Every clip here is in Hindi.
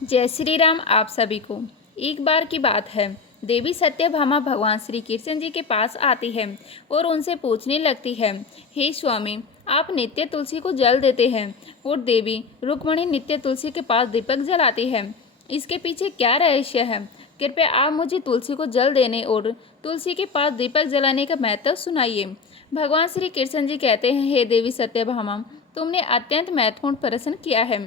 जय श्री राम। आप सभी को। एक बार की बात है, देवी सत्यभामा भगवान श्री कृष्ण जी के पास आती है और उनसे पूछने लगती है, हे स्वामी, आप नित्य तुलसी को जल देते हैं और देवी रुक्मणी नित्य तुलसी के पास दीपक जलाती है। इसके पीछे क्या रहस्य है? कृपया आप मुझे तुलसी को जल देने और तुलसी के पास दीपक जलाने का महत्व सुनाइए। भगवान श्री कृष्ण जी कहते हैं, हे देवी सत्यभामा, तुमने अत्यंत महत्वपूर्ण प्रश्न किया है।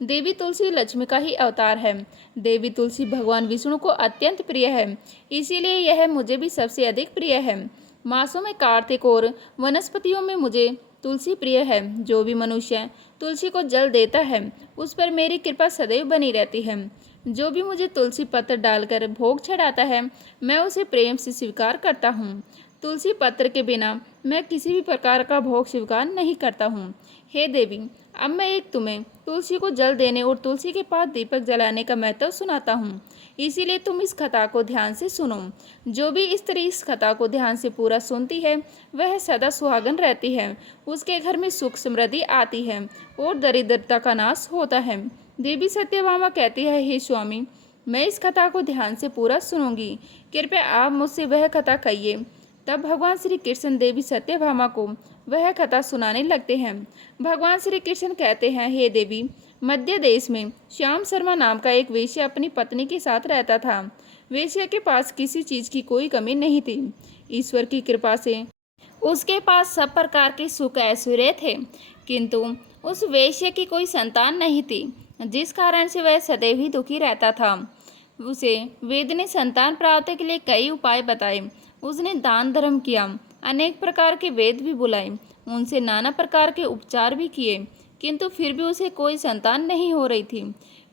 देवी तुलसी लक्ष्मी का ही अवतार है। देवी तुलसी भगवान विष्णु को अत्यंत प्रिय है, इसीलिए यह मुझे भी सबसे अधिक प्रिय है। मासों में कार्तिक और वनस्पतियों में मुझे तुलसी प्रिय है। जो भी मनुष्य तुलसी को जल देता है, उस पर मेरी कृपा सदैव बनी रहती है। जो भी मुझे तुलसी पत्र डालकर भोग चढ़ाता है, मैं उसे प्रेम से स्वीकार करता हूँ। तुलसी पत्र के बिना मैं किसी भी प्रकार का भोग स्वीकार नहीं करता हूँ। हे देवी, अब मैं एक तुम्हें तुलसी को जल देने और तुलसी के पास दीपक जलाने का महत्व सुनाता हूँ, इसीलिए तुम इस कथा को ध्यान से सुनो। जो भी स्त्री इस कथा को ध्यान से पूरा सुनती है, वह सदा सुहागन रहती है। उसके घर में सुख समृद्धि आती है और दरिद्रता का नाश होता है। देवी सत्यभामा कहती है, हे स्वामी, मैं इस कथा को ध्यान से पूरा सुनूंगी। कृपया आप मुझसे वह कथा कहिए। तब भगवान श्री कृष्ण देवी सत्यभामा को वह कथा सुनाने लगते हैं। भगवान श्री कृष्ण कहते हैं, हे देवी, मध्य देश में श्याम शर्मा नाम का एक वेश्या अपनी पत्नी के साथ रहता था। वेश्या के पास किसी चीज की कोई कमी नहीं थी। ईश्वर की कृपा से उसके पास सब प्रकार के सुख ऐश्वर्य थे, किंतु उस वेश्या की कोई संतान नहीं थी, जिस कारण से वह सदैव ही दुखी रहता था। उसे वेद ने संतान प्राप्ति के लिए कई उपाय बताए। उसने दान धर्म किया, अनेक प्रकार के वेद भी बुलाए, उनसे नाना प्रकार के उपचार भी किए, किंतु फिर भी उसे कोई संतान नहीं हो रही थी।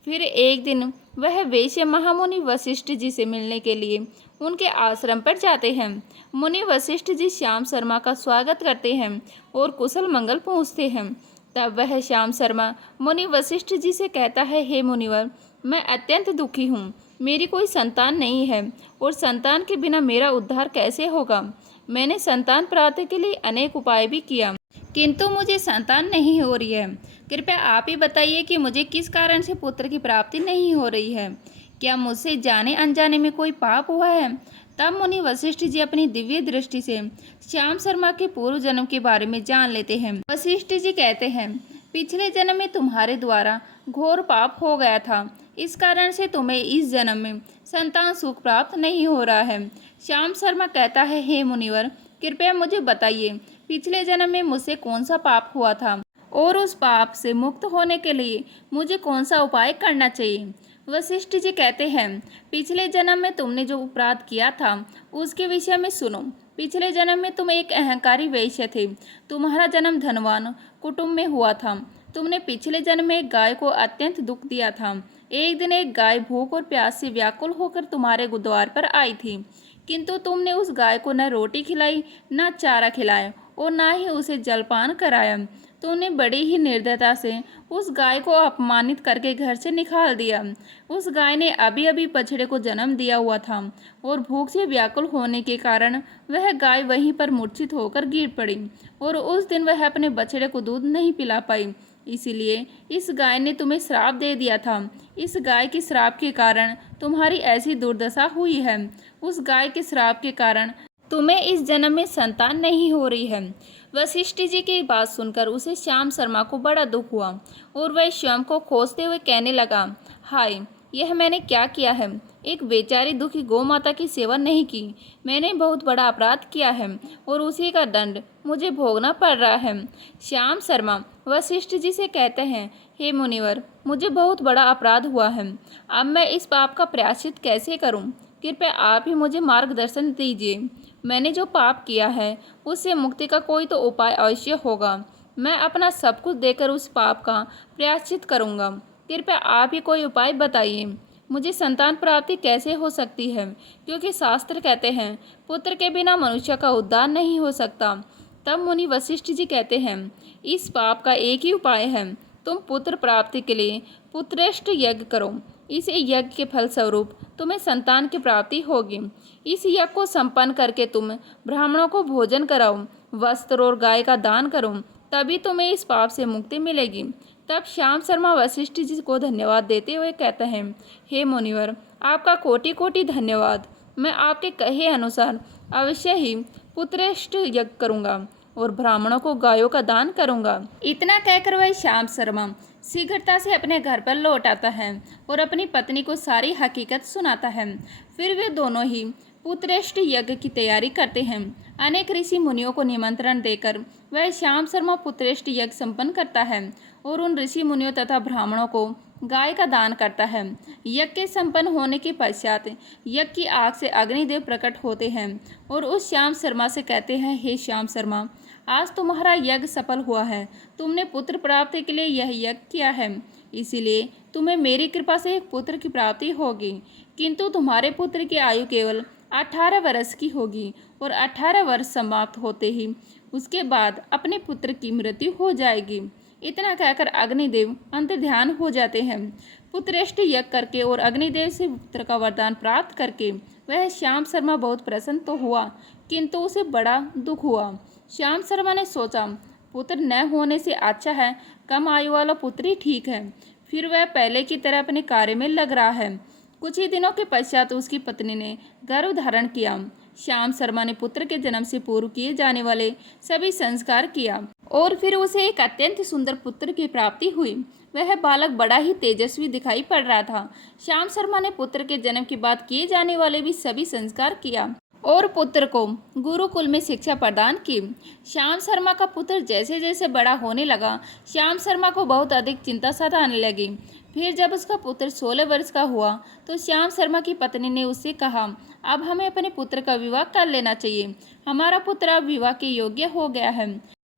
फिर एक दिन वह वेश्या महामुनि वशिष्ठ जी से मिलने के लिए उनके आश्रम पर जाते हैं। मुनि वशिष्ठ जी श्याम शर्मा का स्वागत करते हैं और कुशल मंगल पूछते हैं। तब वह श्याम शर्मा मुनि वशिष्ठ जी से कहता है, हे मुनिवर, मैं अत्यंत दुखी हूँ। मेरी कोई संतान नहीं है और संतान के बिना मेरा उद्धार कैसे होगा? मैंने संतान प्राप्ति के लिए अनेक उपाय भी किया, किंतु मुझे संतान नहीं हो रही है। कृपया आप ही बताइए कि मुझे किस कारण से पुत्र की प्राप्ति नहीं हो रही है। क्या मुझसे जाने अनजाने में कोई पाप हुआ है? तब मुनि वशिष्ठ जी अपनी दिव्य दृष्टि से श्याम शर्मा के पूर्व जन्म के बारे में जान लेते हैं। वशिष्ठ जी कहते हैं, पिछले जन्म में तुम्हारे द्वारा घोर पाप हो गया था, इस कारण से तुम्हें इस जन्म में संतान सुख प्राप्त नहीं हो रहा है। श्याम शर्मा कहता है, हे मुनिवर, कृपया मुझे बताइए, पिछले जन्म में मुझसे कौन सा पाप हुआ था और उस पाप से मुक्त होने के लिए मुझे कौन सा उपाय करना चाहिए। वशिष्ठ जी कहते हैं, पिछले जन्म में तुमने जो अपराध किया था उसके विषय में सुनो। पिछले जन्म में तुम एक अहंकारी वैश्य थे। तुम्हारा जन्म धनवान कुटुंब में हुआ था। तुमने पिछले जन्म में एक गाय को अत्यंत दुख दिया था। एक दिन एक गाय भूख और प्यास से व्याकुल होकर तुम्हारे द्वार पर आई थी, किंतु तुमने उस गाय को न रोटी खिलाई, न चारा खिलाया और न ही उसे जलपान कराया। तुमने बड़ी ही निर्दयता से उस गाय को अपमानित करके घर से निकाल दिया। उस गाय ने अभी अभी बछड़े को जन्म दिया हुआ था और भूख से व्याकुल होने के कारण वह गाय वहीं पर मूर्छित होकर गिर पड़ी और उस दिन वह अपने बछड़े को दूध नहीं पिला पाई। इसीलिए इस गाय ने तुम्हें श्राप दे दिया था। इस गाय के श्राप के कारण तुम्हारी ऐसी दुर्दशा हुई है। उस गाय के श्राप के कारण तुम्हें इस जन्म में संतान नहीं हो रही है। वशिष्ठ जी की बात सुनकर उसे श्याम शर्मा को बड़ा दुख हुआ और वह स्वयं को खोजते हुए कहने लगा, हाय, यह मैंने क्या किया है? एक बेचारी दुखी गौ माता की सेवा नहीं की। मैंने बहुत बड़ा अपराध किया है और उसी का दंड मुझे भोगना पड़ रहा है। श्याम शर्मा वशिष्ठ जी से कहते हैं, हे मुनिवर, मुझे बहुत बड़ा अपराध हुआ है। अब मैं इस पाप का प्रायश्चित कैसे करूं? कृपया आप ही मुझे मार्गदर्शन दीजिए। मैंने जो पाप किया है उससे मुक्ति का कोई तो उपाय अवश्य होगा। मैं अपना सब कुछ देकर उस पाप का प्रायश्चित करूंगा। कृपया आप ही कोई उपाय बताइए। मुझे संतान प्राप्ति कैसे हो सकती है? क्योंकि शास्त्र कहते हैं, पुत्र के बिना मनुष्य का उद्धार नहीं हो सकता। तब मुनि वशिष्ठ जी कहते हैं, इस पाप का एक ही उपाय है। तुम पुत्र प्राप्ति के लिए पुत्रेष्ट यज्ञ करो। इस यज्ञ के फलस्वरूप तुम्हें संतान की प्राप्ति होगी। इस यज्ञ को संपन्न करके तुम ब्राह्मणों को भोजन कराओ, वस्त्र और गाय का दान करो, तभी तुम्हें इस पाप से मुक्ति मिलेगी। तब श्याम शर्मा वशिष्ठ जी को धन्यवाद देते हुए कहते हैं, हे मुनिवर, आपका कोटि कोटि धन्यवाद। मैं आपके कहे अनुसार अवश्य ही पुत्रेष्ट यज्ञ करूँगा और ब्राह्मणों को गायों का दान करूँगा। इतना कहकर वह श्याम शर्मा शीघ्रता से अपने घर पर लौट आता है और अपनी पत्नी को सारी हकीकत सुनाता है। फिर वे दोनों ही पुत्रेष्ट यज्ञ की तैयारी करते हैं। अनेक ऋषि मुनियों को निमंत्रण देकर वह श्याम शर्मा पुत्रेष्ट यज्ञ संपन्न करता है और उन ऋषि मुनियों तथा ब्राह्मणों को गाय का दान करता है। यज्ञ के संपन्न होने के पश्चात यज्ञ की आग से अग्निदेव प्रकट होते हैं और उस श्याम शर्मा से कहते हैं, हे श्याम शर्मा, आज तुम्हारा यज्ञ सफल हुआ है। तुमने पुत्र प्राप्ति के लिए यह यज्ञ किया है, इसीलिए तुम्हें मेरी कृपा से एक पुत्र की प्राप्ति होगी। किंतु तुम्हारे पुत्र की आयु केवल 18 वर्ष की होगी और 18 वर्ष समाप्त होते ही उसके बाद अपने पुत्र की मृत्यु हो जाएगी। इतना कहकर अग्निदेव अंतर्ध्यान हो जाते हैं। पुत्रेष्ट यज्ञ करके और अग्निदेव से पुत्र का वरदान प्राप्त करके वह श्याम शर्मा बहुत प्रसन्न तो हुआ, किंतु उसे बड़ा दुख हुआ। श्याम शर्मा ने सोचा, पुत्र न होने से अच्छा है कम आयु वाला पुत्र ही ठीक है। फिर वह पहले की तरह अपने कार्य में लग रहा है। कुछ ही दिनों के पश्चात उसकी पत्नी ने गर्भ धारण किया। श्याम शर्मा ने पुत्र के जन्म से पूर्व किए जाने वाले सभी संस्कार किया और फिर उसे एक अत्यंत सुंदर पुत्र की प्राप्ति हुई। वह बालक बड़ा ही तेजस्वी दिखाई पड़ रहा था। श्याम शर्मा ने पुत्र के जन्म के बाद किए जाने वाले भी सभी संस्कार किया और पुत्र को गुरुकुल में शिक्षा प्रदान की। श्याम शर्मा का पुत्र जैसे जैसे बड़ा होने लगा, श्याम शर्मा को बहुत अधिक चिंता सताने लगी। फिर जब उसका पुत्र 16 वर्ष का हुआ तो श्याम शर्मा की पत्नी ने उससे कहा, अब हमें अपने पुत्र का विवाह कर लेना चाहिए। हमारा पुत्र अब विवाह के योग्य हो गया है।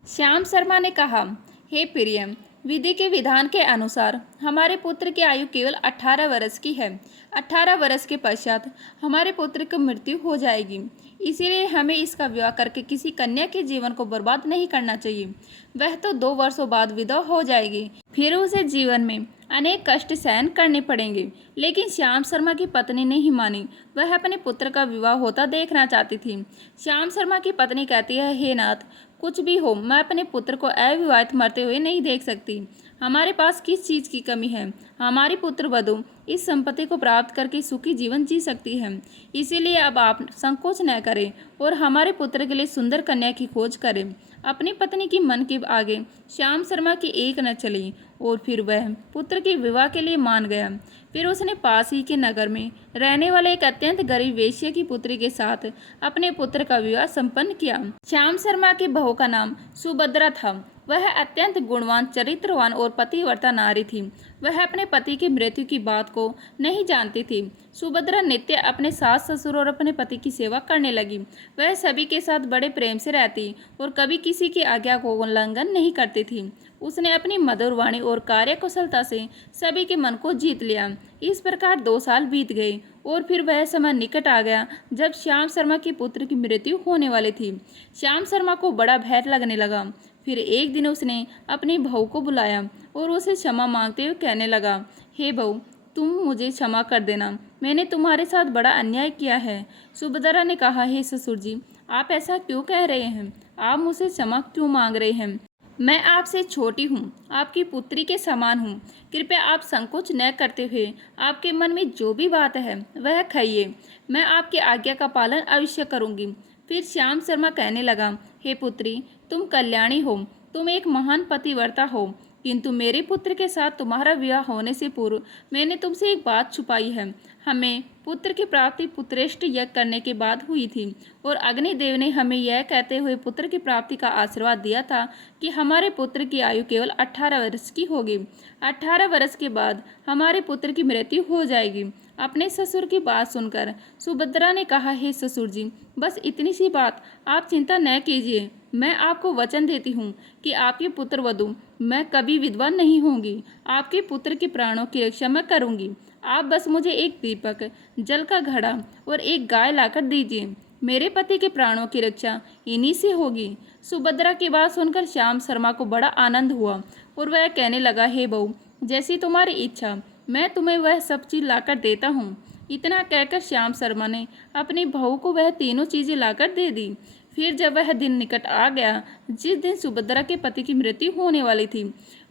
श्याम शर्मा ने कहा, हे प्रिय, विधि के विधान के अनुसार हमारे पुत्र की आयु केवल 18 वर्ष की है। 18 वर्ष के पश्चात हमारे पुत्र की मृत्यु हो जाएगी, इसीलिए हमें इसका विवाह करके किसी कन्या के जीवन को बर्बाद नहीं करना चाहिए। वह तो 2 वर्षों बाद विधवा हो जाएगी, फिर उसे जीवन में अनेक कष्ट सहन करने पड़ेंगे। लेकिन श्याम शर्मा की पत्नी नहीं मानी। वह अपने पुत्र का विवाह होता देखना चाहती थी। श्याम शर्मा की पत्नी कहती है, हे नाथ, कुछ भी हो, मैं अपने पुत्र को अविवाहित मरते हुए नहीं देख सकती। हमारे पास किस चीज़ की कमी है? हमारी पुत्र वधु इस संपत्ति को प्राप्त करके सुखी जीवन जी सकती है। इसीलिए अब आप संकोच न करें और हमारे पुत्र के लिए सुंदर कन्या की खोज करें। अपनी पत्नी की मन के आगे श्याम शर्मा की एक न चली और फिर वह पुत्र के विवाह के लिए मान गया। फिर उसने पास ही के नगर में रहने वाले एक अत्यंत गरीब वेश्या की पुत्री के साथ अपने पुत्र का विवाह संपन्न किया। श्याम शर्मा की बहू का नाम सुभद्रा था। वह अत्यंत गुणवान, चरित्रवान और पतिव्रता नारी थी। वह अपने पति की मृत्यु की बात को नहीं जानती थी। सुभद्रा नित्य अपने सास ससुर और अपने पति की सेवा करने लगी। वह सभी के साथ बड़े प्रेम से रहती और कभी किसी की आज्ञा को उल्लंघन नहीं करती थी। उसने अपनी मधुर वाणी और कार्य कुशलता से सभी के मन को जीत लिया। इस प्रकार 2 साल बीत गए और फिर वह समय निकट आ गया जब श्याम शर्मा की पुत्र की मृत्यु होने वाली थी। श्याम शर्मा को बड़ा भय लगने लगा। फिर एक दिन उसने अपनी बहू को बुलाया और उसे क्षमा मांगते हुए कहने लगा, हे बहू, तुम मुझे क्षमा कर देना, मैंने तुम्हारे साथ बड़ा अन्याय किया है। सुभद्रा ने कहा, हे ससुर जी, आप ऐसा क्यों कह रहे हैं? आप मुझसे क्षमा क्यों मांग रहे हैं? मैं आपसे छोटी हूँ, आपकी पुत्री के समान हूँ। कृपया आप संकोच न करते हुए आपके मन में जो भी बात है वह कहिए। मैं आपकी आज्ञा का पालन अवश्य करूँगी। फिर श्याम शर्मा कहने लगा, हे पुत्री, तुम कल्याणी हो, तुम एक महान पतिव्रता हो, किंतु मेरे पुत्र के साथ तुम्हारा विवाह होने से पूर्व मैंने तुमसे एक बात छुपाई है। हमें पुत्र की प्राप्ति पुत्रेष्ट यज्ञ करने के बाद हुई थी और अग्निदेव ने हमें यह कहते हुए पुत्र की प्राप्ति का आशीर्वाद दिया था कि हमारे पुत्र की आयु केवल 18 वर्ष की होगी। 18 वर्ष के बाद हमारे पुत्र की मृत्यु हो जाएगी। अपने ससुर की बात सुनकर सुभद्रा ने कहा, हे ससुर जी, बस इतनी सी बात, आप चिंता न कीजिए। मैं आपको वचन देती हूँ कि आपके पुत्र वधु मैं कभी विधवा नहीं होंगी। आपके पुत्र के प्राणों की रक्षा मैं करूँगी। आप बस मुझे एक दीपक, जल का घड़ा और एक गाय लाकर दीजिए। मेरे पति के प्राणों की रक्षा इन्हीं से होगी। सुभद्रा की बात सुनकर श्याम शर्मा को बड़ा आनंद हुआ और वह कहने लगा, हे बहू, जैसी तुम्हारी इच्छा, मैं तुम्हें वह सब चीज़ लाकर देता हूँ। इतना कहकर श्याम शर्मा ने अपनी बहू को वह तीनों चीज़ें लाकर दे दी। फिर जब वह दिन निकट आ गया जिस दिन सुभद्रा के पति की मृत्यु होने वाली थी,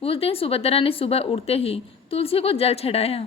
उस दिन सुभद्रा ने सुबह उठते ही तुलसी को जल चढ़ाया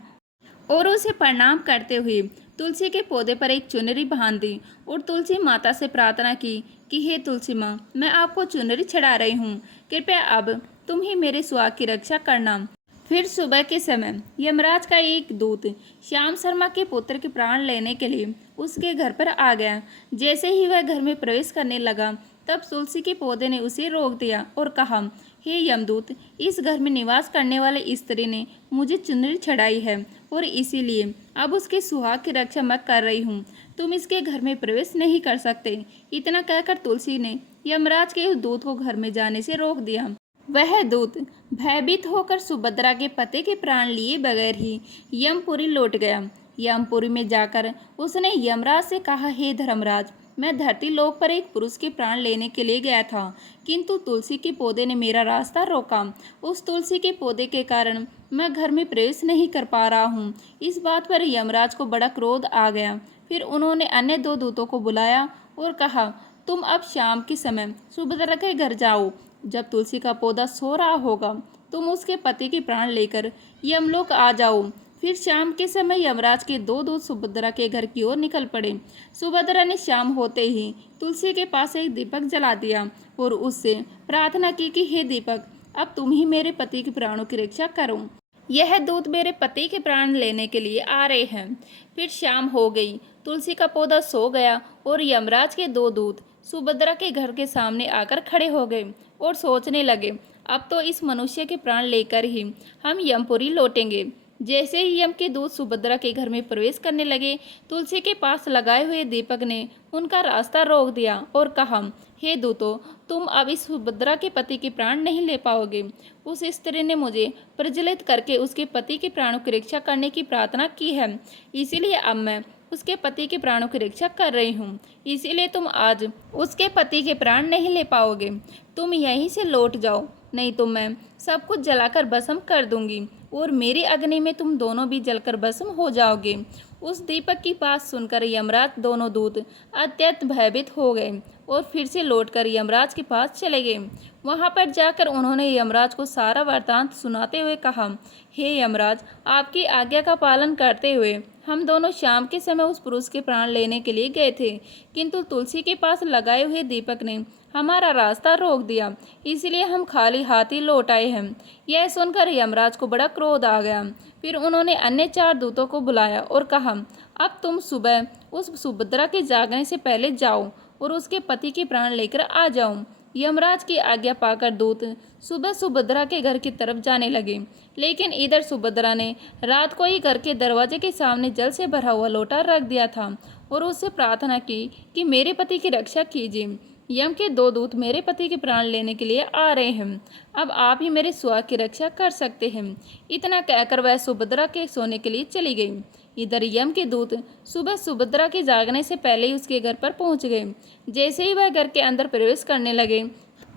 और उसे प्रणाम करते हुए तुलसी के पौधे पर एक चुनरी बांध दी और तुलसी माता से प्रार्थना की कि हे तुलसी माँ, मैं आपको चुनरी चढ़ा रही हूँ, कृपया अब तुम ही मेरे सुहाग की रक्षा करना। फिर सुबह के समय यमराज का एक दूत श्याम शर्मा के पुत्र के प्राण लेने के लिए उसके घर पर आ गया। जैसे ही वह घर में प्रवेश करने लगा तब तुलसी के पौधे ने उसे रोक दिया और कहा, हे यमदूत, इस घर में निवास करने वाले स्त्री ने मुझे चुनरी चढ़ाई है और इसीलिए अब उसके सुहाग की रक्षा मैं कर रही हूँ। तुम इसके घर में प्रवेश नहीं कर सकते। इतना कहकर तुलसी ने यमराज के उस दूत को घर में जाने से रोक दिया। वह दूत भयभीत होकर सुभद्रा के पति के प्राण लिए बगैर ही यमपुरी लौट गया। यमपुरी में जाकर उसने यमराज से कहा, हे धर्मराज, मैं धरती लोक पर एक पुरुष के प्राण लेने के लिए गया था, किंतु तुलसी के पौधे ने मेरा रास्ता रोका। उस तुलसी के पौधे के कारण मैं घर में प्रवेश नहीं कर पा रहा हूँ। इस बात पर यमराज को बड़ा क्रोध आ गया। फिर उन्होंने अन्य दो दूतों को बुलाया और कहा, तुम अब शाम के समय सुभद्रा के घर जाओ। जब तुलसी का पौधा सो रहा होगा तुम उसके पति के प्राण लेकर यमलोक आ जाओ। फिर शाम के समय यमराज के दो दूत सुभद्रा के घर की ओर निकल पड़े। सुभद्रा ने शाम होते ही तुलसी के पास एक दीपक जला दिया और उससे प्रार्थना की कि हे दीपक, अब तुम ही मेरे पति के प्राणों की रक्षा करो। यह दूत मेरे पति के प्राण लेने के लिए आ रहे हैं। फिर शाम हो गई, तुलसी का पौधा सो गया और यमराज के दो दूत सुभद्रा के घर के सामने आकर खड़े हो गए और सोचने लगे, अब तो इस मनुष्य के प्राण लेकर ही हम यमपुरी लौटेंगे। जैसे ही यम के दूत सुभद्रा के घर में प्रवेश करने लगे, तुलसी के पास लगाए हुए दीपक ने उनका रास्ता रोक दिया और कहा, हे दूतों, तुम अब इस सुभद्रा के पति के प्राण नहीं ले पाओगे। उस स्त्री ने मुझे प्रज्वलित करके उसके पति के प्राणों की रक्षा करने की प्रार्थना की है, इसीलिए अब मैं उसके पति के प्राणों की रक्षा कर रही हूँ। इसीलिए तुम आज उसके पति के प्राण नहीं ले पाओगे। तुम यहीं से लौट जाओ, नहीं तो मैं सब कुछ जलाकर भस्म कर दूंगी और मेरी अग्नि में तुम दोनों भी जलकर भस्म हो जाओगे। उस दीपक की बात सुनकर यमराज दोनों दूत अत्यंत भयभीत हो गए और फिर से लौटकर यमराज के पास चले गए। वहां पर जाकर उन्होंने यमराज को सारा वृत्तांत सुनाते हुए कहा, हे यमराज, आपकी आज्ञा का पालन करते हुए हम दोनों शाम के समय उस पुरुष के प्राण लेने के लिए गए थे, किंतु तुलसी के पास लगाए हुए दीपक ने हमारा रास्ता रोक दिया, इसलिए हम खाली हाथ ही लौट आए हैं। यह सुनकर यमराज को बड़ा क्रोध आ गया। फिर उन्होंने अन्य चार दूतों को बुलाया और कहा, अब तुम सुबह उस सुभद्रा के जागने से पहले जाओ और उसके पति के प्राण लेकर आ जाओ। यमराज की आज्ञा पाकर दूत सुबह सुभद्रा के घर की तरफ जाने लगे, लेकिन इधर सुभद्रा ने रात को ही घर के दरवाजे के सामने जल से भरा हुआ लोटा रख दिया था और उससे प्रार्थना की कि मेरे पति की रक्षा कीजिए। यम के दो दूत मेरे पति के प्राण लेने के लिए आ रहे हैं, अब आप ही मेरे सुहाग की रक्षा कर सकते हैं। इतना कहकर वह सुभद्रा के सोने के लिए चली गई। इधर यम के दूत सुबह सुभद्रा के जागने से पहले ही उसके घर पर पहुंच गए। जैसे ही वह घर के अंदर प्रवेश करने लगे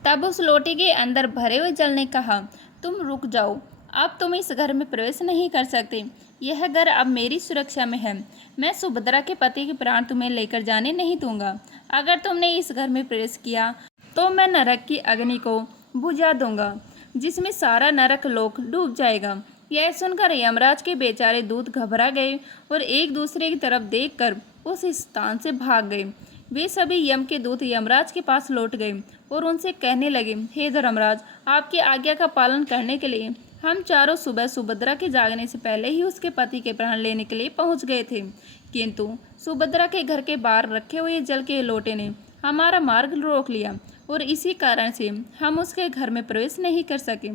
तब उस लोटे के अंदर भरे हुए जल ने कहा, तुम रुक जाओ, अब तुम इस घर में प्रवेश नहीं कर सकते। यह घर अब मेरी सुरक्षा में है। मैं सुभद्रा के पति के प्राण तुम्हें लेकर जाने नहीं दूंगा। अगर तुमने इस घर में प्रवेश किया तो मैं नरक की अग्नि को बुझा दूंगा, जिसमें सारा नरक लोक डूब जाएगा। यह सुनकर यमराज के बेचारे दूत घबरा गए और एक दूसरे की तरफ देखकर उस स्थान से भाग गए। वे सभी यम के दूत यमराज के पास लौट गए और उनसे कहने लगे, हे धर्मराज, आपकी आज्ञा का पालन करने के लिए हम चारों सुबह सुभद्रा के जागने से पहले ही उसके पति के प्राण लेने के लिए पहुंच गए थे, किंतु सुभद्रा के घर के बाहर रखे हुए जल के लोटे ने हमारा मार्ग रोक लिया और इसी कारण से हम उसके घर में प्रवेश नहीं कर सके।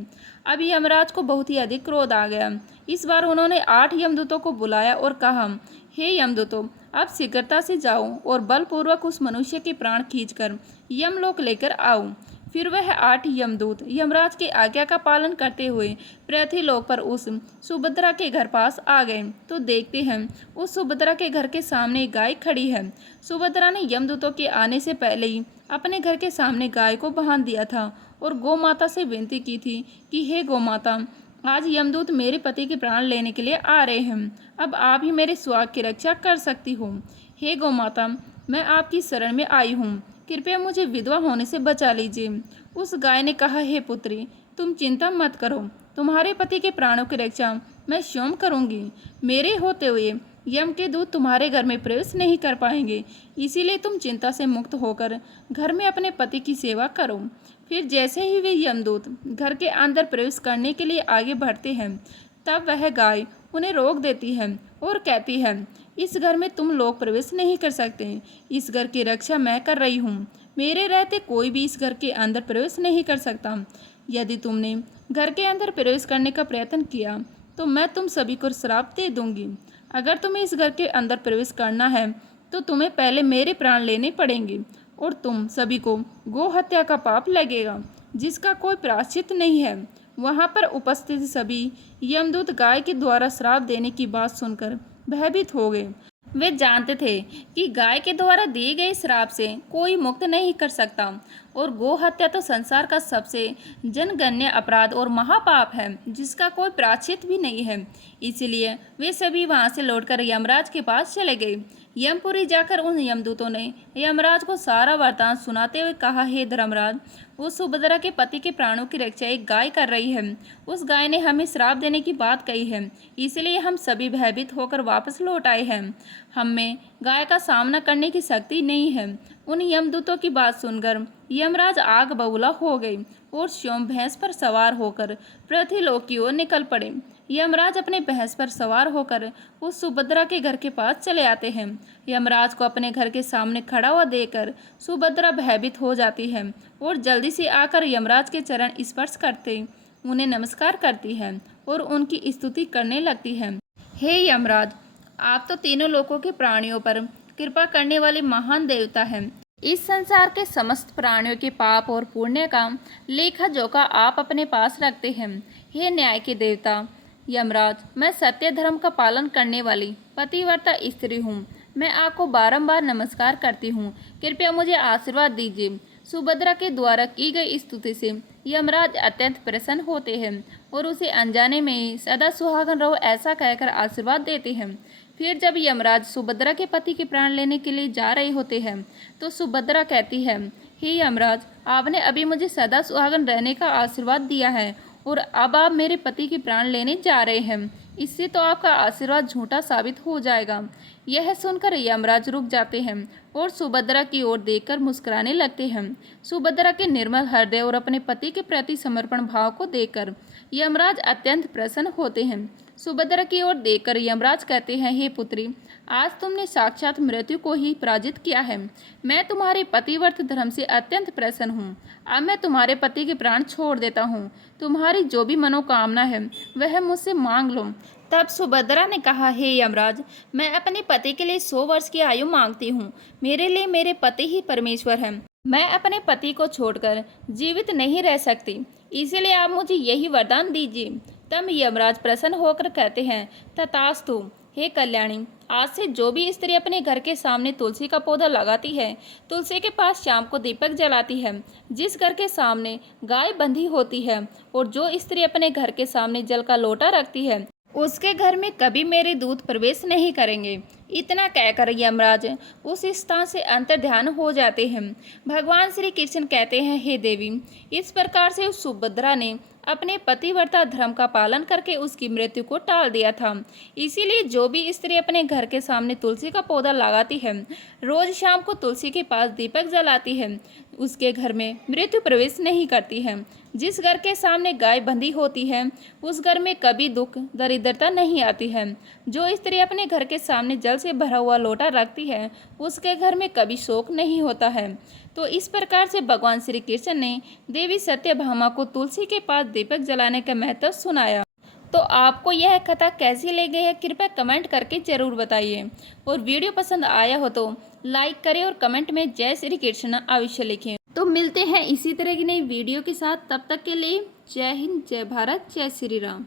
अब यमराज को बहुत ही अधिक क्रोध आ गया। इस बार उन्होंने 8 यमदूतों को बुलाया और कहा, हे यमदूतों, अब शीघ्रता से जाओ और बलपूर्वक उस मनुष्य के प्राण खींचकर यमलोक लेकर आओ। फिर वह 8 यमदूत यमराज की आज्ञा का पालन करते हुए पृथ्वीलोक पर उस सुभद्रा के घर पास आ गए तो देखते हैं उस सुभद्रा के घर के सामने गाय खड़ी है। सुभद्रा ने यमदूतों के आने से पहले ही अपने घर के सामने गाय को बांध दिया था और गौ माता से विनती की थी कि हे गौ माता, आज यमदूत मेरे पति के प्राण लेने के लिए आ रहे हैं, अब आप ही मेरे सुहाग की रक्षा कर सकती हो। हे गौ माता, मैं आपकी शरण में आई हूँ, कृपया मुझे विधवा होने से बचा लीजिए। उस गाय ने कहा, हे पुत्री, तुम चिंता मत करो, तुम्हारे पति के प्राणों की रक्षा मैं स्वयं करूंगी। मेरे होते हुए यम के दूत तुम्हारे घर में प्रवेश नहीं कर पाएंगे, इसीलिए तुम चिंता से मुक्त होकर घर में अपने पति की सेवा करो। फिर जैसे ही वे यमदूत घर के अंदर प्रवेश करने के लिए आगे बढ़ते हैं, तब वह गाय उन्हें रोक देती है और कहती है, इस घर में तुम लोग प्रवेश नहीं कर सकते। इस घर की रक्षा मैं कर रही हूँ। मेरे रहते कोई भी इस घर के अंदर प्रवेश नहीं कर सकता। यदि तुमने घर के अंदर प्रवेश करने का प्रयत्न किया तो मैं तुम सभी को श्राप दे दूंगी। अगर तुम्हें इस घर के अंदर प्रवेश करना है तो तुम्हें पहले मेरे प्राण लेने पड़ेंगे और तुम सभी को गो हत्या का पाप लगेगा, जिसका कोई प्रायश्चित नहीं है। वहां पर उपस्थित सभी यमदूत गाय के द्वारा श्राप देने की बात सुनकर भयभीत हो गए। वे जानते थे कि गाय के द्वारा दिए गए श्राप से कोई मुक्त नहीं कर सकता और गो हत्या तो संसार का सबसे जनगण्य अपराध और महापाप है, जिसका कोई प्रायश्चित भी नहीं है। इसलिए वे सभी वहां से लौटकर यमराज के पास चले गए। यमपुरी जाकर उन यमदूतों ने यमराज को सारा वृतांत सुनाते हुए कहा, हे धर्मराज, उस सुभद्रा के पति के प्राणों की रक्षा एक गाय कर रही है। उस गाय ने हमें श्राप देने की बात कही है, इसलिए हम सभी भयभीत होकर वापस लौट आए हैं। हम में गाय का सामना करने की शक्ति नहीं है। उन यमदूतों की बात सुनकर यमराज आग बबूला हो गए और स्वयं भैंस पर सवार होकर पृथ्वीलोक की ओर निकल पड़े। यमराज अपने भैंस पर सवार होकर उस सुभद्रा के घर के पास चले आते हैं। यमराज को अपने घर के सामने खड़ा हुआ देखकर सुभद्रा भयभीत हो जाती है और जल्दी से आकर यमराज के चरण स्पर्श करते उन्हें नमस्कार करती है और उनकी स्तुति करने लगती है। हे यमराज, आप तो तीनों लोकों के प्राणियों पर कृपा करने वाले महान देवता हैं। इस संसार के समस्त प्राणियों के पाप और पुण्य का लेखा जोखा आप अपने पास रखते हैं। हे न्याय के देवता यमराज, मैं सत्य धर्म का पालन करने वाली पतिव्रता स्त्री हूँ। मैं आपको बारंबार नमस्कार करती हूँ, कृपया मुझे आशीर्वाद दीजिए। सुभद्रा के द्वारा की गई स्तुति से यमराज अत्यंत प्रसन्न होते हैं और उसे अनजाने में ही सदा सुहागन रहो ऐसा कहकर आशीर्वाद देते हैं। फिर जब यमराज सुभद्रा के पति के प्राण लेने के लिए जा रहे होते हैं तो सुभद्रा कहती है, हे यमराज, आपने अभी मुझे सदा सुहागन रहने का आशीर्वाद दिया है और अब आप मेरे पति के प्राण लेने जा रहे हैं। इससे तो आपका आशीर्वाद झूठा साबित हो जाएगा। यह सुनकर यमराज रुक जाते हैं और सुभद्रा की ओर देखकर मुस्कुराने लगते हैं। सुभद्रा के निर्मल हृदय और अपने पति के प्रति समर्पण भाव को देखकर यमराज अत्यंत प्रसन्न होते हैं। सुभद्रा की ओर देखकर यमराज कहते हैं, हे पुत्री, आज तुमने साक्षात मृत्यु को ही पराजित किया है। मैं तुम्हारे पतिव्रत धर्म से अत्यंत प्रसन्न हूँ। अब मैं तुम्हारे पति के प्राण छोड़ देता हूँ। तुम्हारी जो भी मनोकामना है वह मुझसे मांग लो। तब सुभद्रा ने कहा, हे यमराज, मैं अपने पति के लिए 100 वर्ष की आयु मांगती हूँ। मेरे लिए मेरे पति ही परमेश्वर है। मैं अपने पति को छोड़कर जीवित नहीं रह सकती, इसीलिए आप मुझे यही वरदान दीजिए। तब यमराज प्रसन्न होकर कहते हैं, तथास्तु। हे कल्याणी, आज से जो भी स्त्री अपने घर के सामने तुलसी का पौधा लगाती है, तुलसी के पास शाम को दीपक जलाती है, जिस घर के सामने गाय बंधी होती है और जो स्त्री अपने घर के सामने जल का लोटा रखती है, उसके घर में कभी मेरे दूत प्रवेश नहीं करेंगे। इतना कहकर यमराज उस स्थान से अंतर्ध्यान हो जाते हैं। भगवान श्री कृष्ण कहते हैं, हे देवी, इस प्रकार से उस सुभद्रा ने अपने पतिव्रता धर्म का पालन करके उसकी मृत्यु को टाल दिया था। इसीलिए जो भी स्त्री अपने घर के सामने तुलसी का पौधा लगाती है, रोज शाम को तुलसी के पास दीपक जलाती है, उसके घर में मृत्यु प्रवेश नहीं करती है। जिस घर के सामने गाय बंधी होती है, उस घर में कभी दुख दरिद्रता नहीं आती है। जो स्त्री अपने घर के सामने जल से भरा हुआ लोटा रखती है, उसके घर में कभी शोक नहीं होता है। तो इस प्रकार से भगवान श्री कृष्ण ने देवी सत्यभामा को तुलसी के पास दीपक जलाने का महत्व सुनाया। तो आपको यह कथा कैसी लगी है, कृपया कमेंट करके जरूर बताइए। और वीडियो पसंद आया हो तो लाइक करें और कमेंट में जय श्री कृष्ण अवश्य लिखें। तो मिलते हैं इसी तरह की नई वीडियो के साथ। तब तक के लिए जय हिंद, जय भारत, जय श्री राम।